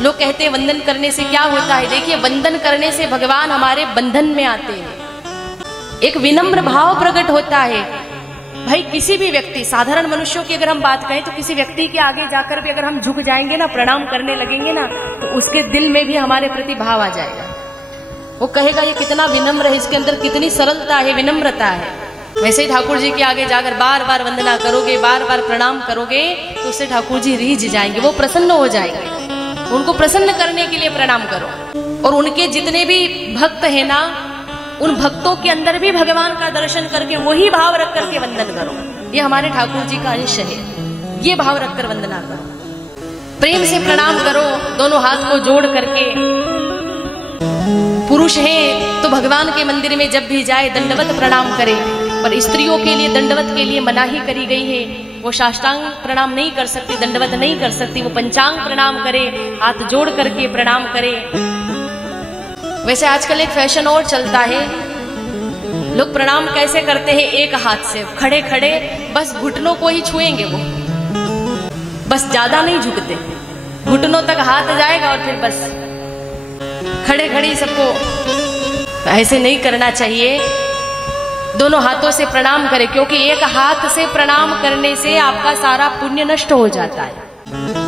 लोग कहते हैं वंदन करने से क्या होता है। देखिए, वंदन करने से भगवान हमारे बंधन में आते हैं, एक विनम्र भाव प्रकट होता है। भाई किसी भी व्यक्ति, साधारण मनुष्यों की अगर हम बात करें तो किसी व्यक्ति के आगे जाकर भी अगर हम झुक जाएंगे ना, प्रणाम करने लगेंगे ना, तो उसके दिल में भी हमारे प्रति भाव आ जाएगा। वो कहेगा ये कितना विनम्र है, इसके अंदर कितनी सरलता है, विनम्रता है। वैसे ही ठाकुर जी के आगे जाकर बार बार वंदना करोगे, बार बार प्रणाम करोगे, तो उससे ठाकुर जी रीझ जाएंगे, वो प्रसन्न हो जाएंगे। उनको प्रसन्न करने के लिए प्रणाम करो। और उनके जितने भी भक्त हैं ना, उन भक्तों के अंदर भी भगवान का दर्शन करके वही भाव रख करके वंदन करो। ये हमारे ठाकुर जी का अंश है, ये भाव रखकर वंदना करो, प्रेम से प्रणाम करो, दोनों हाथ को जोड़ करके। पुरुष है तो भगवान के मंदिर में जब भी जाए दंडवत प्रणाम करे, पर स्त्रियों के लिए दंडवत के लिए मनाही करी गई है। वो साष्टांग प्रणाम नहीं कर सकती, दंडवत नहीं कर सकती, वो पंचांग प्रणाम करे, हाथ जोड़ करके प्रणाम करे। वैसे आजकल एक फैशन और चलता है, लोग प्रणाम कैसे करते हैं, एक हाथ से खड़े खड़े बस घुटनों को ही छुएंगे, वो बस ज्यादा नहीं झुकते, घुटनों तक हाथ जाएगा और फिर बस खड़े खड़े सबको। ऐसे नहीं करना चाहिए, दोनों हाथों से प्रणाम करें, क्योंकि एक हाथ से प्रणाम करने से आपका सारा पुण्य नष्ट हो जाता है।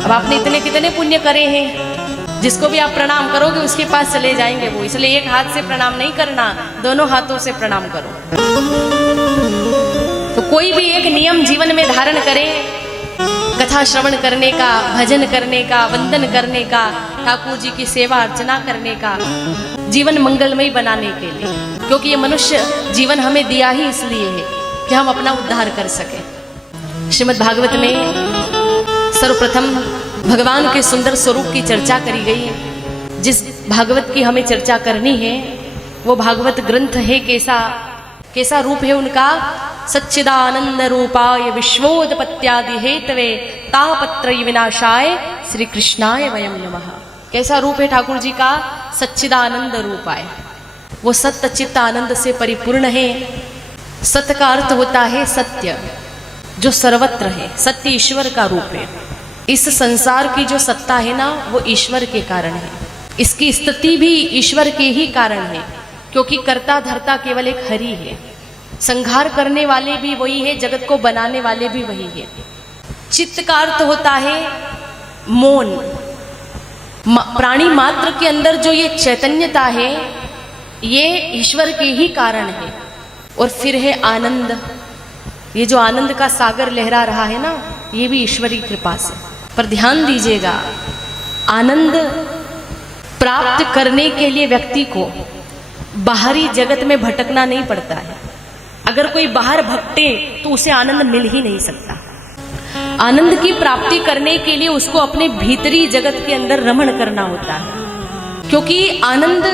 अब आपने इतने कितने पुण्य करे हैं, जिसको भी आप प्रणाम करोगे उसके पास चले जाएंगे वो। इसलिए एक हाथ से प्रणाम नहीं करना, दोनों हाथों से प्रणाम करो। तो कोई भी एक नियम जीवन में धारण करें, कथा श्रवण करने का, भजन करने का, वंदन करने का, ठाकुर जी की सेवा अर्चना करने का, जीवन मंगलमय बनाने के लिए। क्योंकि ये मनुष्य जीवन हमें दिया ही इसलिए है कि हम अपना उद्धार कर सके। श्रीमद् भागवत में सर्वप्रथम भगवान के सुंदर स्वरूप की चर्चा करी गई है। जिस भागवत की हमें चर्चा करनी है वो भागवत ग्रंथ है, कैसा रूप है उनका। सच्चिदानंद रूपाय विश्वोत्पत्त्यादि हेतवे तापत्रय विनाशाय श्री कृष्णाय वयं नमः। कैसा रूप है ठाकुर जी का, सच्चिदानंद रूपाय। वो सत्य चित्त आनंद से परिपूर्ण है। सत्य का अर्थ होता है सत्य, जो सर्वत्र है। सत्य ईश्वर का रूप है। इस संसार की जो सत्ता है ना, वो ईश्वर के कारण है। इसकी स्थिति भी ईश्वर के ही कारण है, क्योंकि कर्ता धर्ता केवल एक हरि है। संहार करने वाले भी वही है, जगत को बनाने वाले भी वही है। चित्त का अर्थ होता है मौन। प्राणी मात्र के अंदर जो ये चैतन्यता है, ये ईश्वर के ही कारण है। और फिर है आनंद। ये जो आनंद का सागर लहरा रहा है ना, ये भी ईश्वरी कृपा से। पर ध्यान दीजिएगा, आनंद प्राप्त करने के लिए व्यक्ति को बाहरी जगत में भटकना नहीं पड़ता है। अगर कोई बाहर भटके तो उसे आनंद मिल ही नहीं सकता। आनंद की प्राप्ति करने के लिए उसको अपने भीतरी जगत के अंदर रमण करना होता है, क्योंकि आनंद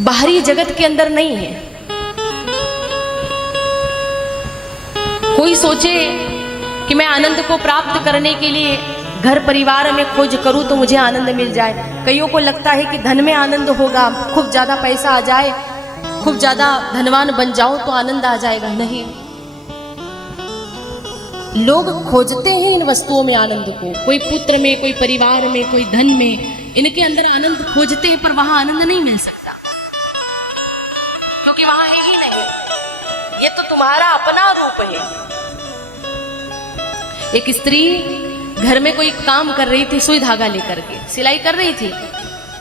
बाहरी जगत के अंदर नहीं है। कोई सोचे कि मैं आनंद को प्राप्त करने के लिए घर परिवार में खोज करूं तो मुझे आनंद मिल जाए। कईयों को लगता है कि धन में आनंद होगा, खूब ज्यादा पैसा आ जाए, खूब ज्यादा धनवान बन जाओ तो आनंद आ जाएगा। नहीं, लोग खोजते हैं इन वस्तुओं में आनंद को। कोई पुत्र में, कोई परिवार में, कोई धन में, इनके अंदर आनंद खोजते हैं, पर वहां आनंद नहीं मिल सकता, क्योंकि वहां है ही नहीं। ये तो तुम्हारा अपना रूप है। एक स्त्री घर में कोई काम कर रही थी, सुई धागा लेकर के सिलाई कर रही थी,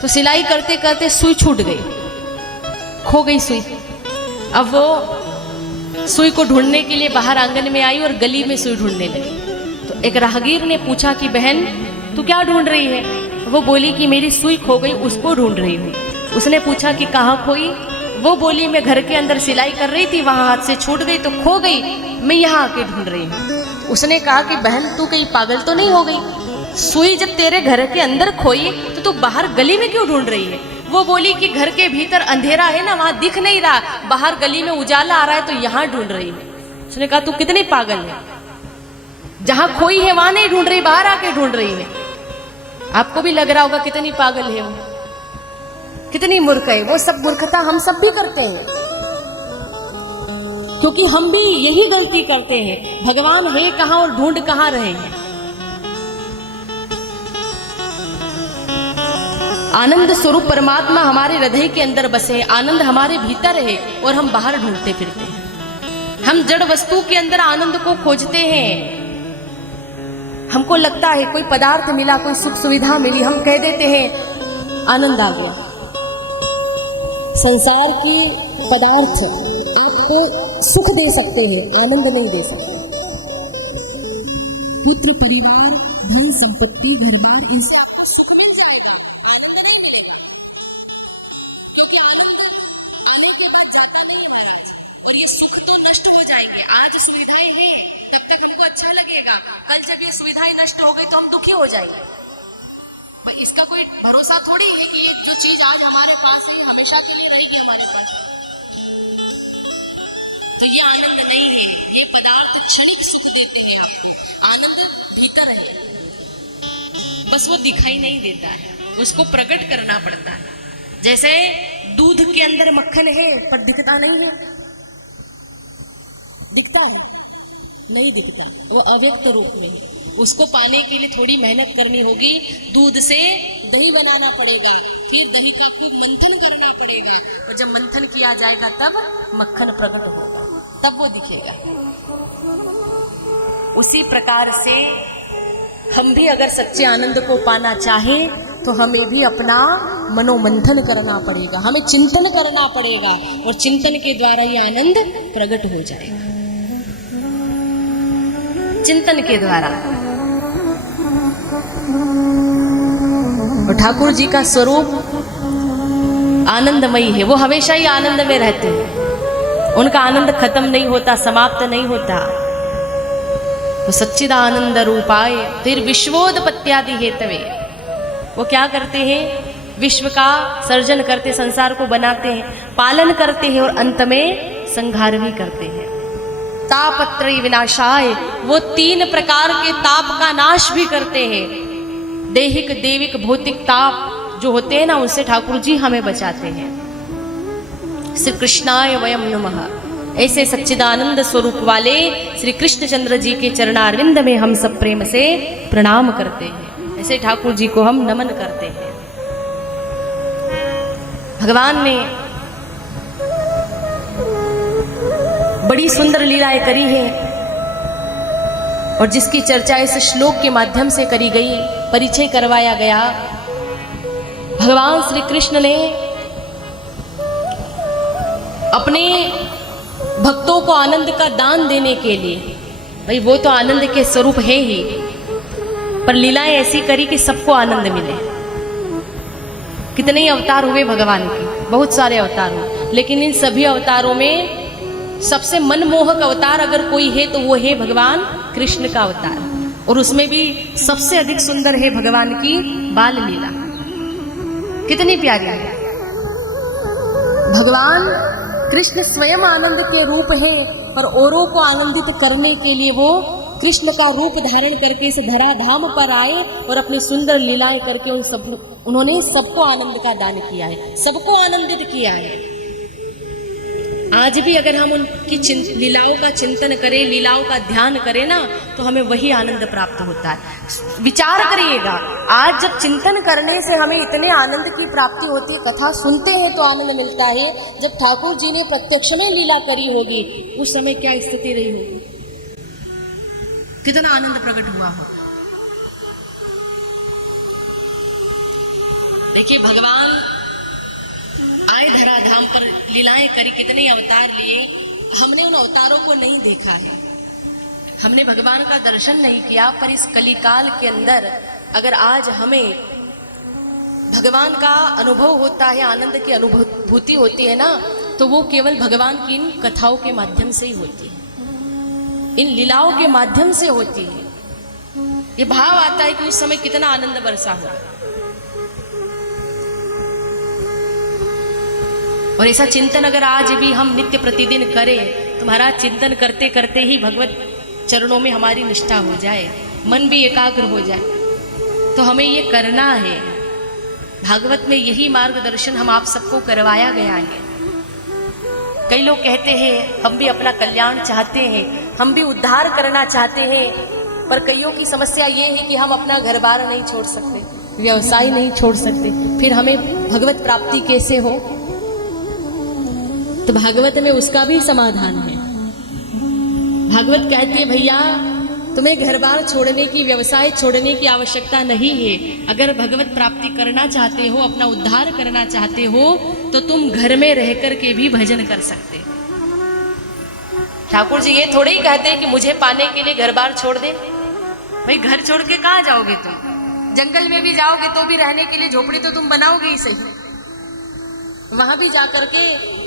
तो सिलाई करते करते सुई छूट गई, खो गई सुई। अब वो सुई को ढूंढने के लिए बाहर आंगन में आई और गली में सुई ढूंढने लगी। तो एक राहगीर ने पूछा कि बहन तू क्या ढूंढ रही है? वो बोली कि मेरी सुई खो गई, उसको ढूंढ रही हूँ। उसने पूछा कि कहाँ खोई? वो बोली मैं घर के अंदर सिलाई कर रही थी, वहां हाथ से छूट गई तो खो गई, मैं यहाँ आके ढूंढ रही हूँ। उसने कहा कि बहन तू कहीं पागल तो नहीं हो गई? सुई जब तेरे घर के अंदर खोई तो तू बाहर गली में क्यों ढूंढ रही है? वो बोली कि घर के भीतर अंधेरा है ना, वहां दिख नहीं रहा, बाहर गली में उजाला आ रहा है तो यहाँ ढूंढ रही है। उसने कहा तू कितनी पागल है, जहां खोई है वहां नहीं ढूंढ रही, बाहर आके ढूंढ रही है। आपको भी लग रहा होगा कितनी पागल है वो, कितनी मूर्ख है वो। सब मूर्खता हम सब भी करते हैं, क्योंकि हम भी यही गलती करते हैं। भगवान है कहां और ढूंढ कहां रहे हैं। आनंद स्वरूप परमात्मा हमारे हृदय के अंदर बसे हैं, आनंद हमारे भीतर है और हम बाहर ढूंढते फिरते हैं। हम जड़ वस्तु के अंदर आनंद को खोजते हैं। हमको लगता है कोई पदार्थ मिला, कोई सुख सुविधा मिली, हम कह देते हैं आनंद आ गया। संसार की पदार्थ आपको सुख दे सकते हैं, आनंद नहीं दे सकते। पुत्र, परिवार, धन संपत्ति, घर बार, इनसे आपको सुख मिल जाएगा, आनंद नहीं मिलेगा। क्योंकि आनंद आने के बाद जाता नहीं है महाराज, और ये सुख तो नष्ट हो जाएंगे। आज सुविधाएं हैं तब तक हमको अच्छा लगेगा, कल जब ये सुविधाएं नष्ट हो गई तो हम दुखी हो जाएंगे। इसका कोई भरोसा थोड़ी है कि ये जो चीज आज हमारे पास है हमेशा के लिए रहेगी हमारे पास। तो ये आनंद नहीं है, ये पदार्थ क्षणिक सुख देते हैं। आनंद भीतर है, बस वो दिखाई नहीं देता है, उसको प्रकट करना पड़ता है। जैसे दूध के अंदर मक्खन है पर दिखता नहीं है, दिखता है नहीं दिखता, वो अव्यक्त रूप में है। उसको पाने के लिए थोड़ी मेहनत करनी होगी, दूध से दही बनाना पड़ेगा, फिर दही का खूब मंथन करना पड़ेगा, और जब मंथन किया जाएगा तब मक्खन प्रकट होगा, तब वो दिखेगा। उसी प्रकार से हम भी अगर सच्चे आनंद को पाना चाहें तो हमें भी अपना मनोमंथन करना पड़ेगा, हमें चिंतन करना पड़ेगा, और चिंतन के द्वारा ये आनंद प्रकट हो जाएगा। चिंतन के द्वारा। और ठाकुर जी का स्वरूप आनंदमयी है, वो हमेशा ही आनंद में रहते हैं, उनका आनंद खत्म नहीं होता, समाप्त नहीं होता। तो सच्चिदानंद रूपाय फिर विश्वोत्पत्त्यादि हेतवे, वो क्या करते हैं? विश्व का सर्जन करते, संसार को बनाते हैं, पालन करते हैं, और अंत में संहार भी करते हैं। तापत्रय विनाशाय, वो 3 प्रकार के ताप का नाश भी करते हैं। दैहिक, देविक, भौतिक ताप जो होते हैं ना, उनसे ठाकुर जी हमें बचाते हैं। श्री कृष्णाय वयम नमः। ऐसे सच्चिदानंद स्वरूप वाले श्री कृष्णचंद्र जी के चरणारविंद में हम सब प्रेम से प्रणाम करते हैं। ऐसे ठाकुर जी को हम नमन करते हैं। भगवान ने बड़ी सुंदर लीलाएं करी है, और जिसकी चर्चा इस श्लोक के माध्यम से करी गई, परिचय करवाया गया। भगवान श्री कृष्ण ने अपने भक्तों को आनंद का दान देने के लिए, भाई वो तो आनंद के स्वरूप है ही, पर लीलाएं ऐसी करी कि सबको आनंद मिले। कितने अवतार हुए भगवान के, बहुत सारे अवतार हुए, लेकिन इन सभी अवतारों में सबसे मनमोहक अवतार अगर कोई है तो वो है भगवान कृष्ण का अवतार, और उसमें भी सबसे अधिक सुंदर है भगवान की बाल लीला। कितनी प्यारी है। भगवान कृष्ण स्वयं आनंद के रूप है, और औरों को आनंदित करने के लिए वो कृष्ण का रूप धारण करके इस धराधाम पर आए, और अपनी सुंदर लीलाएं करके उन्होंने सबको आनंद का दान किया है, सबको आनंदित किया है। आज भी अगर हम उनकी लीलाओं का चिंतन करें, लीलाओं का ध्यान करें ना, तो हमें वही आनंद प्राप्त होता है। विचार करिएगा, आज जब चिंतन करने से हमें इतने आनंद की प्राप्ति होती है, कथा सुनते हैं तो आनंद मिलता है, जब ठाकुर जी ने प्रत्यक्ष में लीला करी होगी उस समय क्या स्थिति रही होगी, कितना आनंद प्रकट हुआ हो। देखिए, भगवान आए धराधाम पर, लीलाएं करी, कितने अवतार लिए, हमने उन अवतारों को नहीं देखा है, हमने भगवान का दर्शन नहीं किया। पर इस कलिकाल के अंदर अगर आज हमें भगवान का अनुभव होता है, आनंद की अनुभूति होती है ना, तो वो केवल भगवान की इन कथाओं के माध्यम से ही होती है, इन लीलाओं के माध्यम से होती है। ये भाव आता है कि उस समय कितना आनंद बरसा हो। और ऐसा चिंतन अगर आज भी हम नित्य प्रतिदिन करें, तो महाराज चिंतन करते करते ही भगवत चरणों में हमारी निष्ठा हो जाए, मन भी एकाग्र हो जाए, तो हमें ये करना है। भागवत में यही मार्गदर्शन हम आप सबको करवाया गया है। कई लोग कहते हैं हम भी अपना कल्याण चाहते हैं, हम भी उद्धार करना चाहते हैं, पर कईयों की समस्या ये है कि हम अपना घर बार नहीं छोड़ सकते। व्यवसाय नहीं छोड़ सकते, फिर हमें भगवत प्राप्ति कैसे हो? तो भागवत में उसका भी समाधान है। भागवत कहते हैं भैया तुम्हें घर बार छोड़ने की, व्यवसाय छोड़ने की आवश्यकता नहीं है। अगर भगवत प्राप्ति करना चाहते हो, अपना उद्धार करना चाहते हो, तो तुम घर में रह कर के भी भजन कर सकते। ठाकुर जी ये थोड़े ही कहते हैं कि मुझे पाने के लिए घर बार छोड़ दे। भाई घर छोड़ के कहाँ जाओगे तुम? जंगल में भी जाओगे तो भी रहने के लिए झोपड़ी तो तुम बनाओगे ही सही। वहां भी जाकर के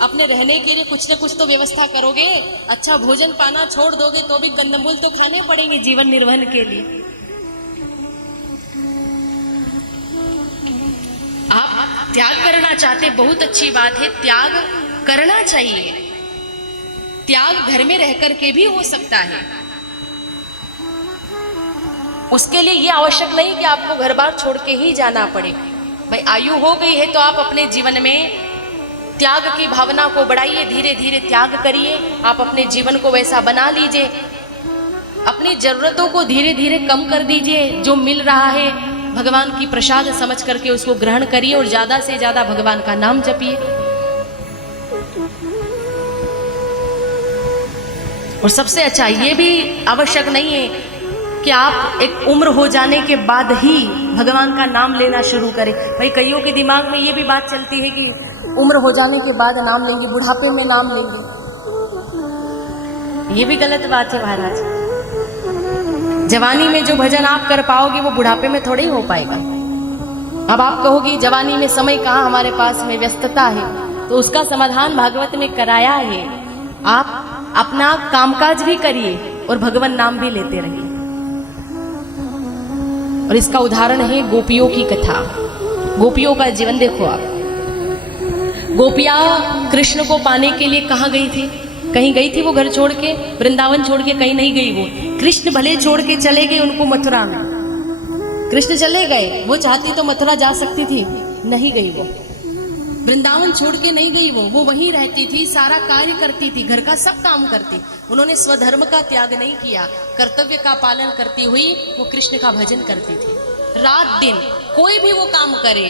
अपने रहने के लिए कुछ न कुछ तो व्यवस्था करोगे। अच्छा भोजन पाना छोड़ दोगे तो भी कंदमूल तो खाने पड़ेंगे जीवन निर्वहन के लिए। आप त्याग करना चाहते, बहुत अच्छी बात है, त्याग करना चाहिए। त्याग घर में रह करके भी हो सकता है। उसके लिए ये आवश्यक नहीं कि आपको घर बार छोड़ के ही जाना पड़े। भाई आयु हो गई है तो आप अपने जीवन में त्याग की भावना को बढ़ाइए, धीरे धीरे त्याग करिए। आप अपने जीवन को वैसा बना लीजिए, अपनी जरूरतों को धीरे धीरे कम कर दीजिए। जो मिल रहा है भगवान की प्रसाद समझ करके उसको ग्रहण करिए और ज्यादा से ज्यादा भगवान का नाम जपिए। और सबसे अच्छा ये भी आवश्यक नहीं है कि आप एक उम्र हो जाने के बाद ही भगवान का नाम लेना शुरू करें। भाई कईयों के दिमाग में ये भी बात चलती है कि उम्र हो जाने के बाद नाम लेंगे, बुढ़ापे में नाम लेंगे। ये भी गलत बात है महाराज। जवानी में जो भजन आप कर पाओगे वो बुढ़ापे में थोड़ी हो पाएगा। अब आप कहोगे जवानी में समय कहाँ, हमारे पास में व्यस्तता है, तो उसका समाधान भागवत में कराया है। आप अपना कामकाज भी करिए और भगवान नाम भी लेते रहिए। और इसका उदाहरण है गोपियों की कथा। गोपियों का जीवन देखो आप। गोपियां कृष्ण को पाने के लिए कहाँ गई थी? कहीं गई थी वो घर छोड़ के? वृंदावन छोड़ के कहीं नहीं गई वो। कृष्ण भले छोड़ के चले गए उनको मथुरा में, कृष्ण चले गए। वो चाहती तो मथुरा जा सकती थी, नहीं गई वो। वृंदावन छोड़ के नहीं गई वो वहीं रहती थी, सारा कार्य करती थी, घर का सब काम करती। उन्होंने स्वधर्म का त्याग नहीं किया, कर्तव्य का पालन करती हुई वो कृष्ण का भजन करती थी। रात दिन कोई भी वो काम करे,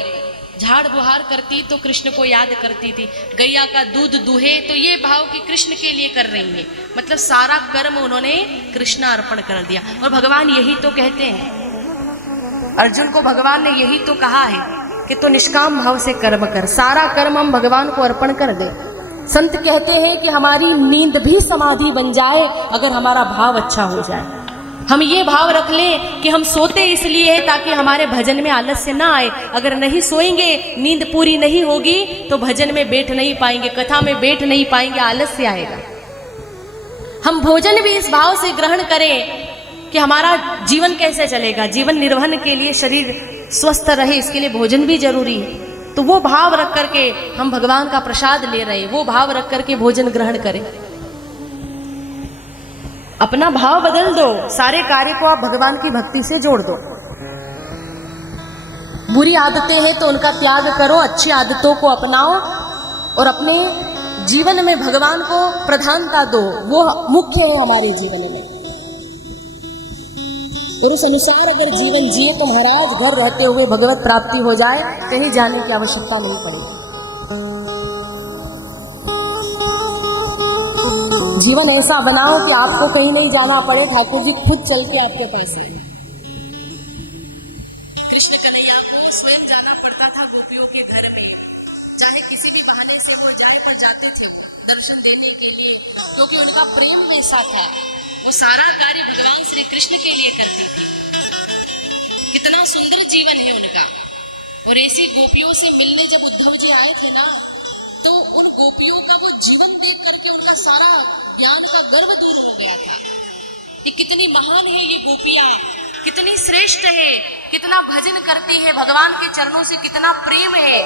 झाड़ बुहार करती तो कृष्ण को याद करती थी। गैया का दूध दूहे तो ये भाव कि कृष्ण के लिए कर रही है, मतलब सारा कर्म उन्होंने कृष्ण अर्पण कर दिया। और भगवान यही तो कहते हैं, अर्जुन को भगवान ने यही तो कहा है कि तो निष्काम भाव से कर्म कर, सारा कर्म हम भगवान को अर्पण कर दे। संत कहते हैं कि हमारी नींद भी समाधि बन जाए अगर हमारा भाव अच्छा हो जाए। हम ये भाव रख लें कि हम सोते इसलिए है ताकि हमारे भजन में आलस्य ना आए। अगर नहीं सोएंगे, नींद पूरी नहीं होगी तो भजन में बैठ नहीं पाएंगे, कथा में बैठ नहीं पाएंगे, आलस्य आएगा। हम भोजन भी इस भाव से ग्रहण करें कि हमारा जीवन कैसे चलेगा। जीवन निर्वहन के लिए, शरीर स्वस्थ रहे, इसके लिए भोजन भी जरूरी है। तो वो भाव रख करके हम भगवान का प्रसाद ले रहे हैं, वो भाव रख करके भोजन ग्रहण करें। अपना भाव बदल दो, सारे कार्य को आप भगवान की भक्ति से जोड़ दो। बुरी आदतें हैं तो उनका त्याग करो, अच्छी आदतों को अपनाओ और अपने जीवन में भगवान को प्रधानता दो। वो मुख्य है हमारे जीवन में। और उस अनुसार अगर जीवन जिए तो महाराज घर रहते हुए भगवत प्राप्ति हो जाए, कहीं जाने की आवश्यकता नहीं पड़ेगी। जीवन ऐसा बनाओ कि आपको कहीं नहीं जाना पड़े, ठाकुर जी खुद चल के आपके पास है। कृष्ण कन्हैया को स्वयं जाना पड़ता था गोपियों के घर में, चाहे किसी भी बहाने से वो जाए तो जाते थे दर्शन देने के लिए, क्योंकि उनका प्रेम वैसा था। वो सारा कार्य भगवान श्री कृष्ण के लिए करते थे। कितना सुंदर जीवन है उनका। और ऐसी गोपियों से मिलने जब उद्धव जी आए थे ना, तो उन गोपियों का वो जीवन देख करके उनका सारा ज्ञान का गर्व दूर हो गया था कि कितनी महान है ये गोपियां, कितनी श्रेष्ठ है, कितना भजन करती है, भगवान के चरणों से कितना प्रेम है।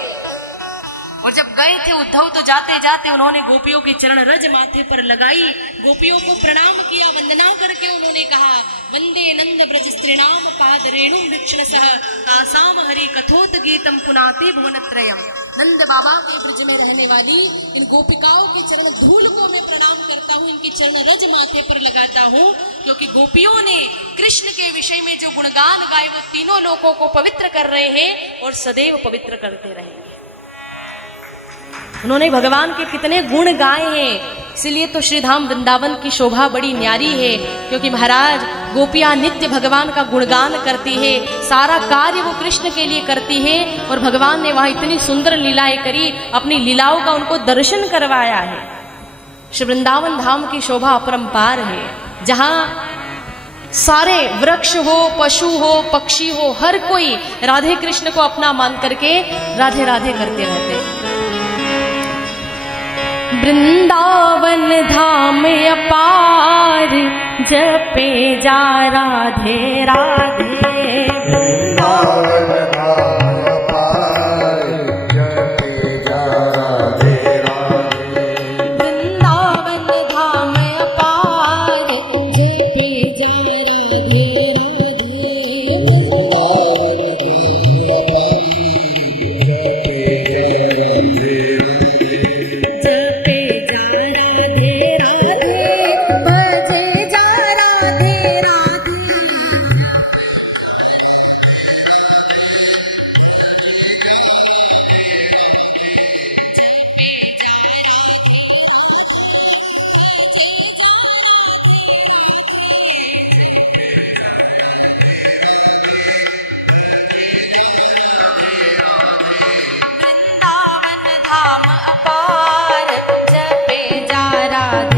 और जब गए थे उद्धव तो जाते जाते उन्होंने गोपियों के चरण रज माथे पर लगाई, गोपियों को प्रणाम किया, वंदना करके उन्होंने कहा, वंदे नंद ब्रज स्त्रीणाम पाद रेणु वृक्षण सह तासाम हरि कथोत गीतम पुनाति भुवनत्रयम। नंद बाबा के ब्रज में रहने वाली इन गोपिकाओं के चरण धूल को मैं प्रणाम करता हूँ, इनके चरण रज माथे पर लगाता हूँ, क्योंकि गोपियों ने कृष्ण के विषय में जो गुणगान गाए वो तीनों लोगों को पवित्र कर रहे हैं और सदैव पवित्र करते रहेंगे। उन्होंने भगवान के कितने गुण गाए हैं, इसलिए तो श्रीधाम वृंदावन की शोभा बड़ी न्यारी है, क्योंकि महाराज गोपियां नित्य भगवान का गुणगान करती है, सारा कार्य वो कृष्ण के लिए करती है, और भगवान ने वहां इतनी सुंदर लीलाएं करी, अपनी लीलाओं का उनको दर्शन करवाया है। श्री वृंदावन धाम की शोभा अपरंपार है, जहां सारे वृक्ष हो, पशु हो, पक्षी हो, हर कोई राधे कृष्ण को अपना मान करके राधे राधे करते रहते हैं। वृंदावन धाम अपार जपे जा राधे राधे, वृंदावन धाम अपार जपे जा राधे राधे, वृंदावन धाम अपार जपे जा राधे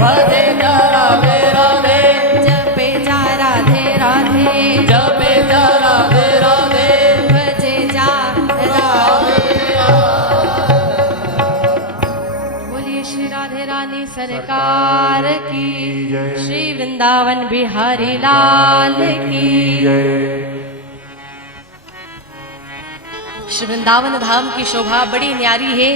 भजे जा राधे राधे जपे जा राधे राधे जपे जा राधे राधे भजे जा राधे। बोलिए श्री राधे रानी सरकार की जय। श्री वृंदावन बिहारी लाल की जय। श्री वृंदावन धाम की शोभा बड़ी न्यारी है।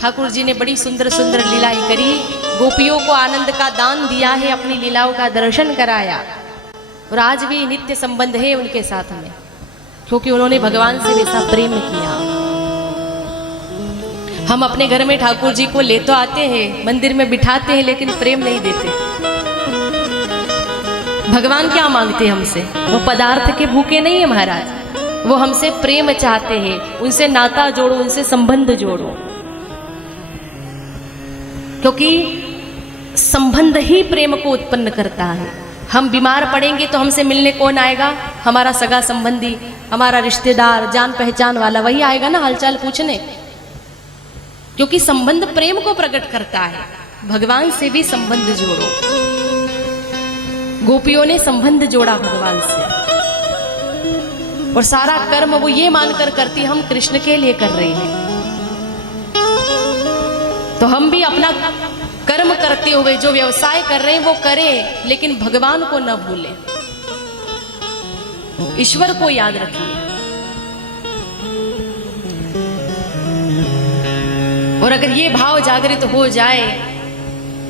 ठाकुर जी ने बड़ी सुंदर सुंदर लीलाएं करी, गोपियों को आनंद का दान दिया है, अपनी लीलाओं का दर्शन कराया और आज भी नित्य संबंध है उनके साथ में, क्योंकि उन्होंने भगवान से वैसा प्रेम किया। हम अपने घर में ठाकुर जी को ले तो आते हैं, मंदिर में बिठाते हैं, लेकिन प्रेम नहीं देते। भगवान क्या मांगते हैं हमसे? वो पदार्थ के भूखे नहीं है महाराज, वो हमसे प्रेम चाहते हैं। उनसे नाता जोड़ो, उनसे संबंध जोड़ो, क्योंकि संबंध ही प्रेम को उत्पन्न करता है। हम बीमार पड़ेंगे तो हमसे मिलने कौन आएगा? हमारा सगा संबंधी, हमारा रिश्तेदार, जान पहचान वाला वही आएगा ना हालचाल पूछने, क्योंकि संबंध प्रेम को प्रकट करता है। भगवान से भी संबंध जोड़ो। गोपियों ने संबंध जोड़ा भगवान से और सारा कर्म वो ये मानकर करती हम कृष्ण के लिए कर रहे हैं। तो हम भी अपना कर्म करते हुए जो व्यवसाय कर रहे हैं वो करें, लेकिन भगवान को न भूलें, ईश्वर को याद रखिए। और अगर ये भाव जागृत हो जाए,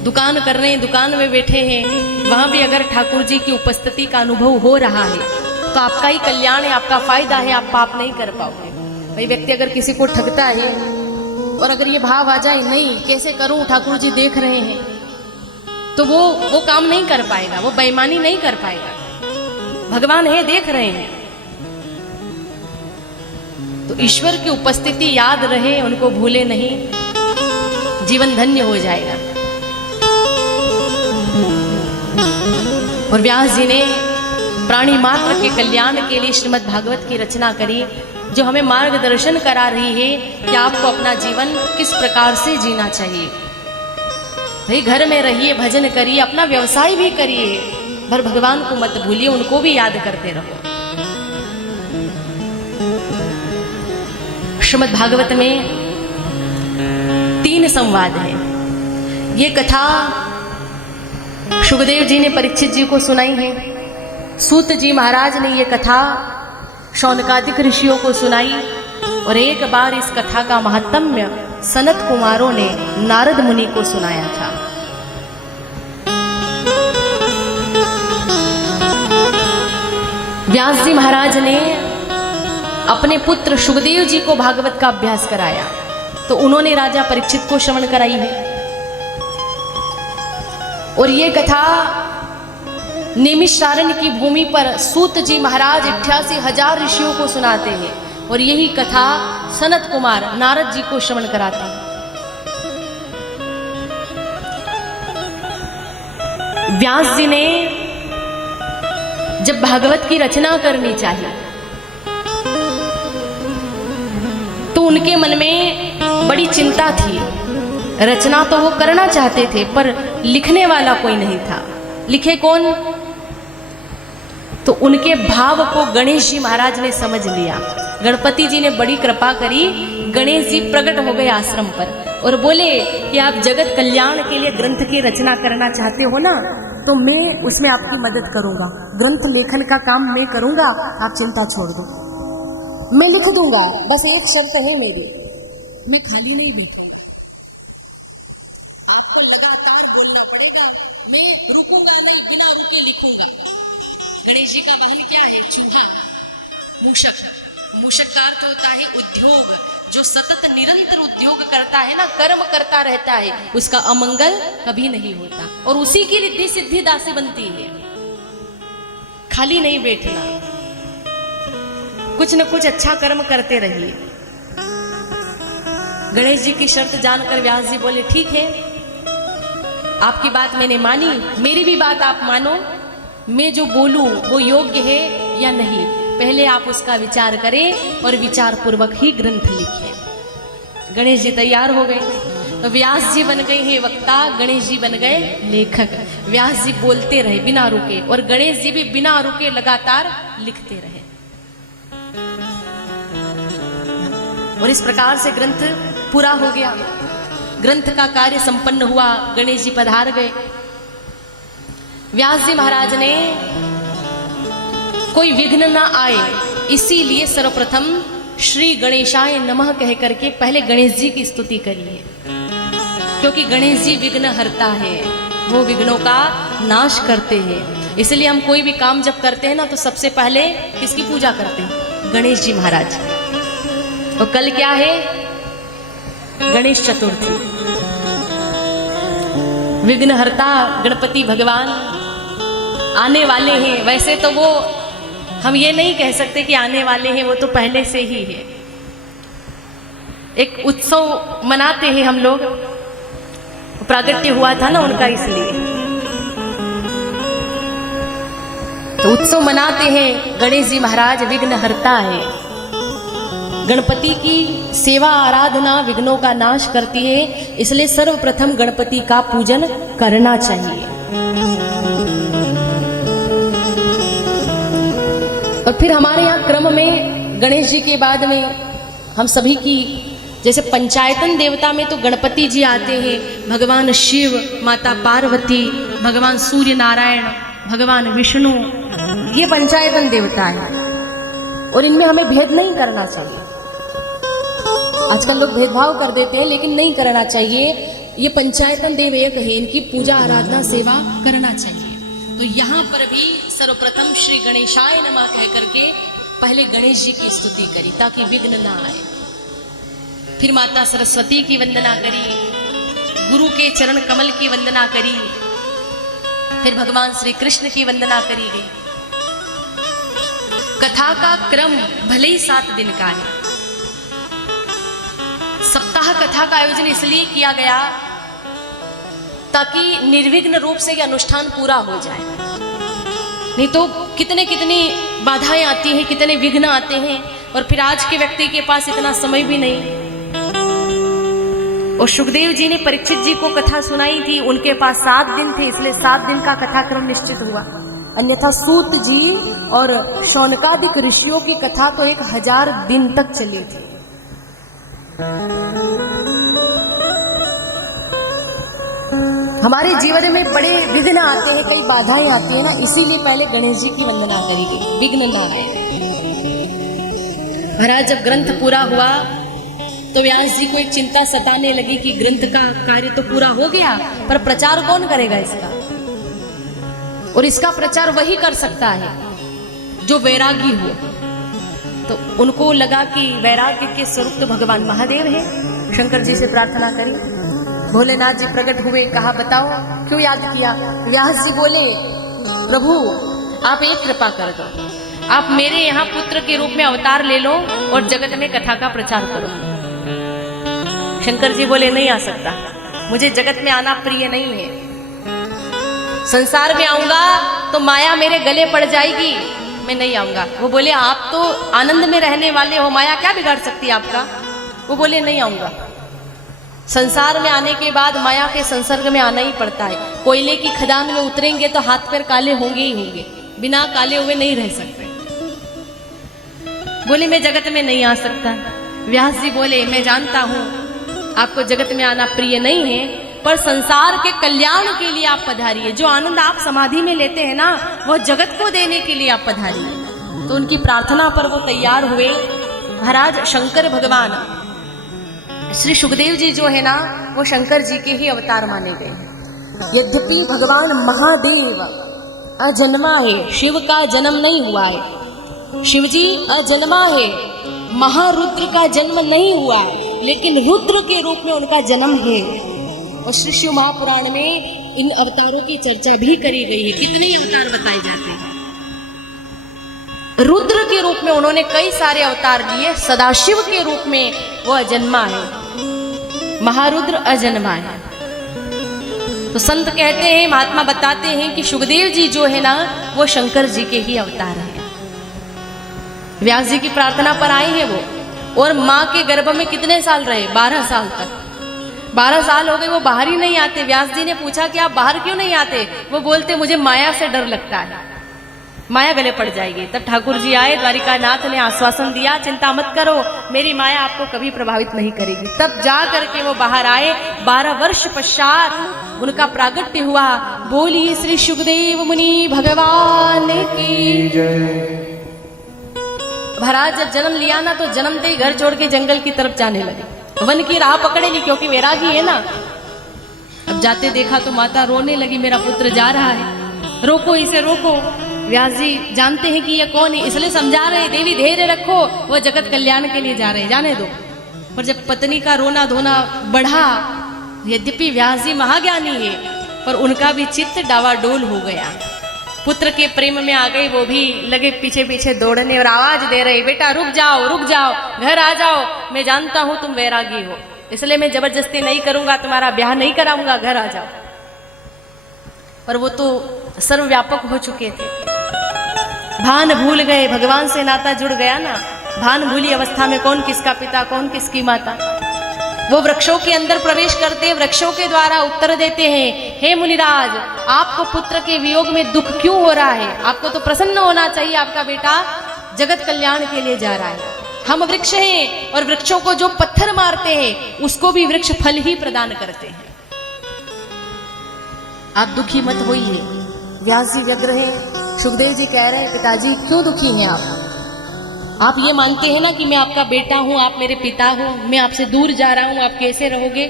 दुकान कर रहे हैं, दुकान में बैठे हैं, वहां भी अगर ठाकुर जी की उपस्थिति का अनुभव हो रहा है तो आपका ही कल्याण है, आपका फायदा है, आप पाप नहीं कर पाओगे। भाई व्यक्ति अगर किसी को ठगता है और अगर ये भाव आ जाए, नहीं कैसे करूं, ठाकुर जी देख रहे हैं, तो वो काम नहीं कर पाएगा, वो बेईमानी नहीं कर पाएगा। भगवान है, देख रहे हैं। तो ईश्वर की उपस्थिति याद रहे, उनको भूले नहीं, जीवन धन्य हो जाएगा। और व्यास जी ने प्राणी मात्र के कल्याण के लिए श्रीमद् भागवत की रचना करी, जो हमें मार्गदर्शन करा रही है कि आपको अपना जीवन किस प्रकार से जीना चाहिए। भाई घर में रहिए, भजन करिए, अपना व्यवसाय भी करिए, पर भगवान को मत भूलिए, उनको भी याद करते रहो। श्रीमद् भागवत में 3 संवाद है। ये कथा सुखदेव जी ने परीक्षित जी को सुनाई है, सूत जी महाराज ने ये कथा शौनकादिक ऋषियों को सुनाई, और एक बार इस कथा का महात्म्य सनत कुमारों ने नारद मुनि को सुनाया था। व्यास जी महाराज ने अपने पुत्र सुखदेव जी को भागवत का अभ्यास कराया, तो उन्होंने राजा परीक्षित को श्रवण कराई है। और ये कथा निमिषारण्य की भूमि पर सूत जी महाराज 88,000 ऋषियों को सुनाते हैं, और यही कथा सनत कुमार नारद जी को श्रवण कराते हैं। व्यास जी ने जब भागवत की रचना करनी चाहिए तो उनके मन में बड़ी चिंता थी। रचना तो वो करना चाहते थे, पर लिखने वाला कोई नहीं था। लिखे कौन? तो उनके भाव को गणेश जी महाराज ने समझ लिया। गणपति जी ने बड़ी कृपा करी, गणेश जी प्रकट हो गए आश्रम पर और बोले कि आप जगत कल्याण के लिए ग्रंथ की रचना करना चाहते हो ना, तो मैं उसमें आपकी मदद करूंगा। ग्रंथ लेखन का काम मैं करूंगा, आप चिंता छोड़ दो, मैं लिख दूंगा। बस एक शर्त है मेरी, मैं खाली नहीं बैठूंगा, आपको लगातार बोलना पड़ेगा, मैं रुकूंगा नहीं, बिना रुके लिखूंगा। गणेश जी का वाहन क्या है? चूहा, मूषक। मूषक का अर्थ होता है उद्योग, जो सतत निरंतर उद्योग करता है ना, कर्म करता रहता है, उसका अमंगल कभी नहीं होता, और उसी की रिद्धि सिद्धि दासी बनती है। खाली नहीं बैठना, कुछ न कुछ अच्छा कर्म करते रहिए। गणेश जी की शर्त जानकर व्यास जी बोले ठीक है, आपकी बात मैंने मानी, मेरी भी बात आप मानो, मैं जो बोलूं वो योग्य है या नहीं, पहले आप उसका विचार करें और विचार पूर्वक ही ग्रंथ लिखें। गणेश जी तैयार हो गए। तो व्यास जी बन गए हैं वक्ता, गणेश जी बन गए लेखक। व्यास जी बोलते रहे बिना रुके और गणेश जी भी बिना रुके लगातार लिखते रहे। और इस प्रकार से ग्रंथ पूरा हो गया, ग्रंथ का कार्य संपन्न हुआ, गणेश जी पधार गए। व्यास जी महाराज ने कोई विघ्न ना आए इसीलिए सर्वप्रथम श्री गणेशाय नमः कह करके पहले गणेश जी की स्तुति करी है, क्योंकि गणेश जी विघ्न हरता है, वो विघ्नों का नाश करते हैं। इसलिए हम कोई भी काम जब करते हैं ना तो सबसे पहले किसकी पूजा करते हैं? गणेश जी महाराज। और कल क्या है? गणेश चतुर्थी। विघ्नहर्ता गणपति भगवान आने वाले हैं। वैसे तो वो हम ये नहीं कह सकते कि आने वाले हैं, वो तो पहले से ही है। एक उत्सव मनाते हैं हम लोग, प्रागट्य हुआ था ना उनका, इसलिए तो उत्सव मनाते हैं। गणेश जी महाराज विघ्नहर्ता है, गणपति की सेवा आराधना विघ्नों का नाश करती है, इसलिए सर्वप्रथम गणपति का पूजन करना चाहिए। और फिर हमारे यहाँ क्रम में गणेश जी के बाद में हम सभी की, जैसे पंचायतन देवता में तो गणपति जी आते हैं, भगवान शिव, माता पार्वती, भगवान सूर्य नारायण, भगवान विष्णु, ये पंचायतन देवता है। और इनमें हमें भेद नहीं करना चाहिए। आजकल लोग भेदभाव कर देते हैं, लेकिन नहीं करना चाहिए। ये पंचायतन देव एक है, इनकी पूजा आराधना सेवा करना चाहिए। तो यहाँ पर भी सर्वप्रथम श्री गणेशाय नमः कह करके पहले गणेश जी की स्तुति करी ताकि विघ्न ना आए। फिर माता सरस्वती की वंदना करी, गुरु के चरण कमल की वंदना करी, फिर भगवान श्री कृष्ण की वंदना करी गई। कथा का क्रम भले ही 7 दिन का है। सप्ताह कथा का आयोजन इसलिए किया गया ताकि निर्विघ्न रूप से यह अनुष्ठान पूरा हो जाए। नहीं तो कितनी बाधाएं आती हैं, कितने विघ्न आते हैं, और फिर आज के व्यक्ति के पास इतना समय भी नहीं। और सुखदेव जी ने परीक्षित जी को कथा सुनाई थी, उनके पास 7 दिन थे, इसलिए 7 दिन का कथाक्रम निश्चित हुआ। अन्यथा सूत जी और शौनकादिक ऋषियों की कथा तो 1000 दिन तक चली थी। हमारे जीवन में बड़े विघ्न आते हैं, कई बाधाएं आती हैं ना, इसीलिए पहले गणेश जी की वंदना करी गई, विघ्न ना आए। महाराज जब ग्रंथ पूरा हुआ तो व्यास जी को एक चिंता सताने लगी कि ग्रंथ का कार्य तो पूरा हो गया, पर प्रचार कौन करेगा इसका? और इसका प्रचार वही कर सकता है जो वैरागी हो। तो उनको लगा कि वैराग्य के स्वरूप तो भगवान महादेव है। शंकर जी से प्रार्थना करी, भोलेनाथ जी प्रकट हुए, कहा बताओ क्यों याद किया? व्यास जी बोले प्रभु आप एक कृपा कर दो, आप मेरे यहाँ पुत्र के रूप में अवतार ले लो और जगत में कथा का प्रचार करो। शंकर जी बोले नहीं आ सकता, मुझे जगत में आना प्रिय नहीं है। संसार में आऊंगा तो माया मेरे गले पड़ जाएगी, मैं नहीं आऊंगा। वो बोले आप तो आनंद में रहने वाले हो, माया क्या बिगाड़ सकती है आपका? वो बोले नहीं आऊंगा। संसार में आने के बाद माया के संसर्ग में आना ही पड़ता है। कोयले की खदान में उतरेंगे तो हाथ पैर काले होंगे ही होंगे, बिना काले हुए नहीं रह सकते। बोले मैं जगत में नहीं आ सकता। व्यास जी बोले मैं जानता हूं आपको जगत में आना प्रिय नहीं है, पर संसार के कल्याण के लिए आप पधारिए। जो आनंद आप समाधि में लेते हैं ना, वो जगत को देने के लिए आप पधारिए। तो उनकी प्रार्थना पर वो तैयार हुए। महाराज शंकर भगवान श्री सुखदेव जी जो है ना, वो शंकर जी के ही अवतार माने गए। यद्यपि भगवान महादेव अजन्मा है, शिव का जन्म नहीं हुआ है। शिव जी अजन्मा है, महारुद्र का जन्म नहीं हुआ है, लेकिन रुद्र के रूप में उनका जन्म है। और श्री शिव महापुराण में इन अवतारों की चर्चा भी करी गई है। कितने अवतार बताए जाते हैं। रुद्र के रूप में उन्होंने कई सारे अवतार लिए, सदाशिव के रूप में वो अजन्मा है, महारुद्र अजन्मा है। तो संत कहते हैं, महात्मा बताते हैं कि सुखदेव जी जो है ना, वो शंकर जी के ही अवतार हैं। व्यास जी की प्रार्थना पर आए हैं वो, और माँ के गर्भ में कितने साल रहे? 12 साल तक। 12 साल हो गए वो बाहर ही नहीं आते। व्यास जी ने पूछा कि आप बाहर क्यों नहीं आते? वो बोलते मुझे माया से डर लगता है, माया गले पड़ जाएगी। तब ठाकुर जी आए, द्वारिकानाथ ने आश्वासन दिया, चिंता मत करो, मेरी माया आपको कभी प्रभावित नहीं करेगी। तब जा करके वो बाहर आए। 12 वर्ष पश्चात उनका प्रागट्य हुआ। बोलिए श्री सुखदेव मुनि भगवान की जय। महाराज जब जन्म लिया ना तो जन्मते ही घर छोड़ के जंगल की तरफ जाने लगे, वन की राह पकड़े ली, क्योंकि वैरागी है ना। अब जाते देखा तो माता रोने लगी, मेरा पुत्र जा रहा है, रोको इसे रोको। व्यास जी जानते हैं कि ये कौन है, इसलिए समझा रहे, देवी धैर्य रखो, वो जगत कल्याण के लिए जा रहे हैं, जाने दो। पर जब पत्नी का रोना धोना बढ़ा, यद्यपि व्यास जी महाज्ञानी है पर उनका भी चित्त डावाडोल हो गया। पुत्र के प्रेम में आ गए, वो भी लगे पीछे पीछे दौड़ने और आवाज दे रहे, बेटा रुक जाओ, घर आ जाओ, मैं जानता हूं तुम वैरागी हो, इसलिए मैं जबरदस्ती नहीं करूंगा, तुम्हारा ब्याह नहीं कराऊंगा, घर आ जाओ। पर वो तो सर्वव्यापक हो चुके थे, भान भूल गए, भगवान से नाता जुड़ गया ना। भान भूली अवस्था में कौन किसका पिता, कौन किसकी माता। वो वृक्षों के अंदर प्रवेश करते हैं, वृक्षों के द्वारा उत्तर देते हैं, हे मुनिराज, आपको पुत्र के वियोग में दुख क्यों हो रहा है? आपको तो प्रसन्न होना चाहिए, आपका बेटा जगत कल्याण के लिए जा रहा है। हम वृक्ष हैं और वृक्षों को जो पत्थर मारते हैं उसको भी वृक्ष फल ही प्रदान करते हैं। आप दुखी मत होइए। व्यास जी व्यग्र हैं, सुखदेव जी कह रहे हैं, पिताजी क्यों दुखी हैं आप ये मानते हैं ना कि मैं आपका बेटा हूं, आप मेरे पिता हो, मैं आपसे दूर जा रहा हूं, आप कैसे रहोगे?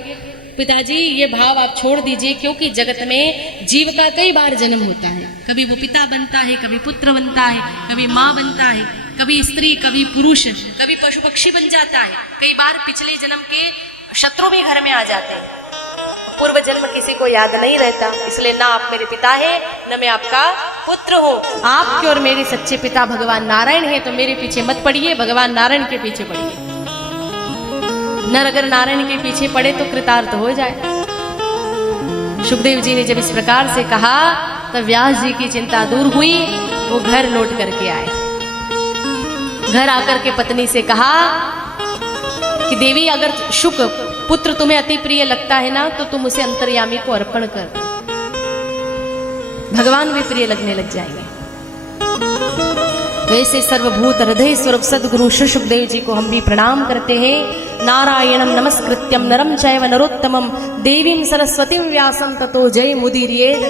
पिताजी ये भाव आप छोड़ दीजिए, क्योंकि जगत में जीव का कई बार जन्म होता है। कभी वो पिता बनता है, कभी पुत्र बनता है, कभी माँ बनता है, कभी स्त्री, कभी पुरुष, कभी पशु पक्षी बन जाता है। कई बार पिछले जन्म के शत्रु भी घर में आ जाते हैं। पूर्व जन्म किसी को याद नहीं रहता, इसलिए ना आप मेरे पिता है, न मैं आपका पुत्र हूँ। आपके और मेरे सच्चे पिता भगवान नारायण है, तो मेरे पीछे मत पड़िए, भगवान नारायण के पीछे पड़िए। नर अगर नारायण के पीछे पड़े तो कृतार्थ हो जाए। सुखदेव जी ने जब इस प्रकार से कहा तब व्यास जी की चिंता दूर हुई, वो घर लौट करके आए। घर आकर के पत्नी से कहा कि देवी, अगर शुक पुत्र तुम्हें अति प्रिय लगता है ना, तो तुम उसे अंतर्यामी को अर्पण कर, भगवान भी प्रिय लगने लग जाएंगे। वैसे सर्वभूत हृदय स्वरूप सदगुरु सुखदेव जी को हम भी प्रणाम करते हैं। नारायणं नमस्कृत्यं नरं चैव नरोत्तमं देवीं सरस्वतीं व्यासं ततो जयमुदीरयेत्।